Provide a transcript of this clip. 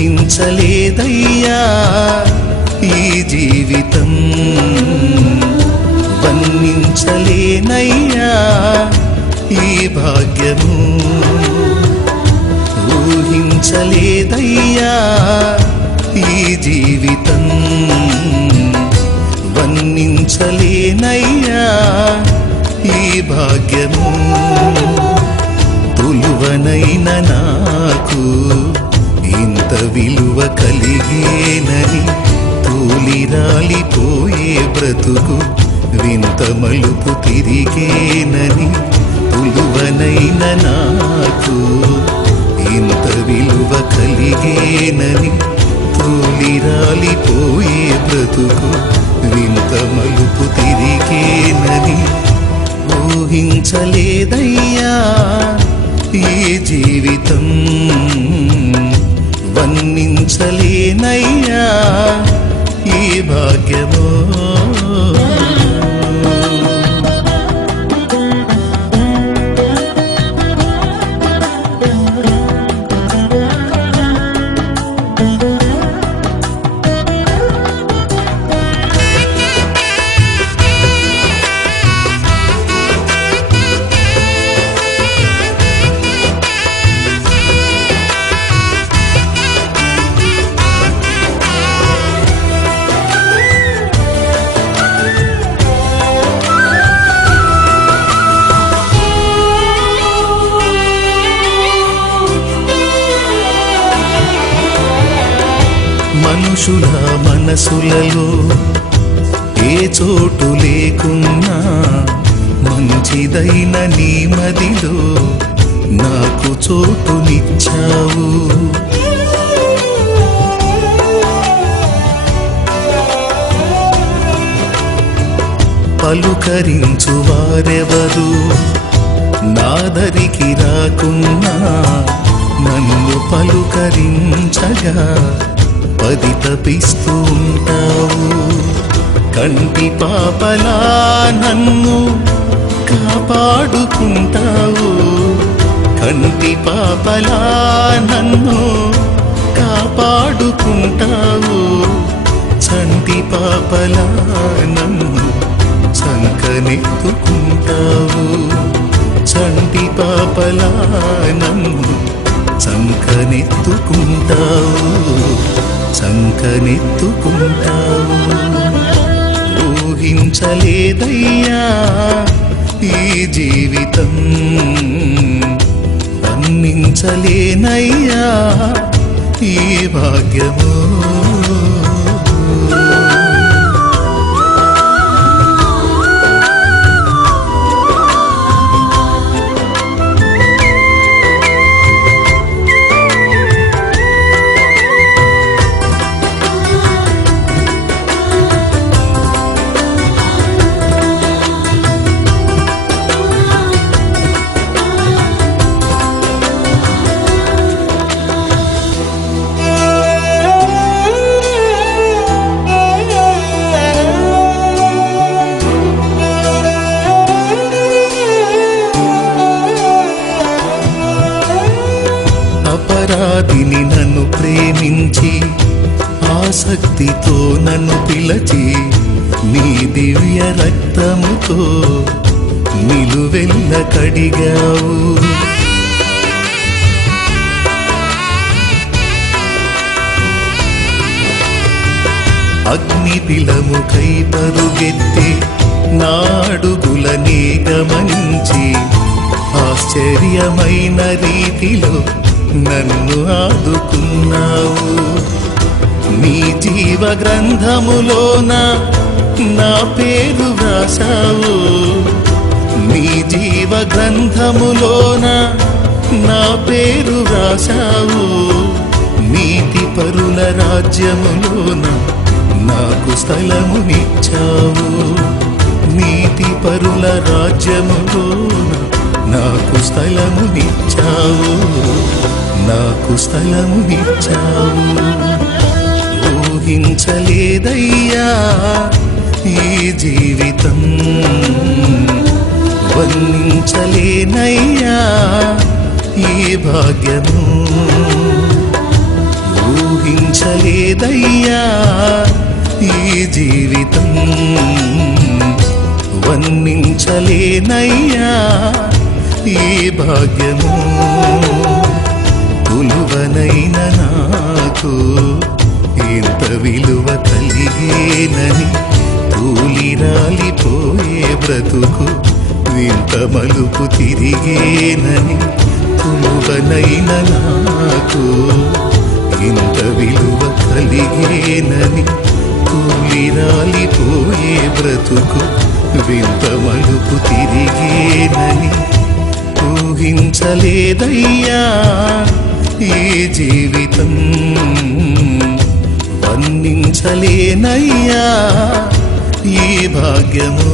ఊహించలేదయ్యా ఈ జీవితం, వర్ణించలేనయ్యా ఈ భాగ్యము. ఊహించలేదయ్యా ఈ జీవితం, వర్ణించలేనయ్యా ఈ భాగ్యము. తులువనైన నాకు ఇంత విలువ కలిగేనని, తూలిరాలిపోయే బ్రతుకు వింత మలుపు తిరిగేనని. తులువనైన నాకు ఇంత విలువ కలిగేనని, తూలిరాలిపోయే బ్రతుకు వింత మలుపు తిరిగేనని. ఊహించలేదయ్యా ఈ జీవితం, వర్ణించలేనయ్యా ఈ భాగ్యమో. మనుషుల మనసులలో ఏ చోటు లేకున్నా, మంచిదైన నీ మదిలో నాకు చోటునిచ్చావు. పలుకరించు వారెవరు నాదరికి రాకున్నా, నన్ను పలుకరించగా పరితపిస్తూ ఉంటావు. కంటి పాపలా నన్ను కాపాడుకుంటావు. కంటి పాపలా నన్ను కాపాడుకుంటావు. చంటి పాపలా నన్ను చంకనెత్తుకుంటావు. చంటి పాపలా నన్ను చంకనెత్తుకుంటావు. చంకనెత్తుకుంటావు. ఊహించలేదయ్యా ఈ జీవితం, వర్ణించలేనయ్యా ఈ భాగ్యము. అపరాధిని నన్ను ప్రేమించి, ఆసక్తితో నన్ను పిలచి, నీ దివ్య రక్తముతో నిలువెల్ల కడిగావు. అగ్ని పిలముకై పరుగెత్తి నాడుగులనే గమనించి, ఆశ్చర్యమైన రీతిలో నన్ను ఆదుకున్నావు. నీ జీవ గ్రంథములోన నా పేరు వ్రాసావు. నీ జీవ గ్రంథములోన నా పేరు వ్రాసావు. నీతి పరుల రాజ్యములోన నాకు స్థలమునిచ్చావు. నీతి పరుల రాజ్యములోన నాకు స్థలమునిచ్చావు. నాకు స్థలమునిచ్చావు. ఊహించలేదయ్యా ఈ జీవితం, వర్ణించలేనయ్యా ఈ భాగ్యము. ఊహించలేదయ్యా ఈ జీవితం, వర్ణించలేనయ్యా ఈ భాగ్యము. కొలువనైన నాకు ఎంత విలువ కలిగేనని, కూలిరాలిపోయే బ్రతుకు వింత మలుపు తిరిగేనని. కొలువనైన నాకు ఇంత విలువ కలిగేనని, కూలిరాలిపోయే బ్రతుకు వింత మలుపు తిరిగేనని. ఊహించలేదయ్యా ఈ జీవితం, వర్ణించలేనయ్యా ఈ భాగ్యము.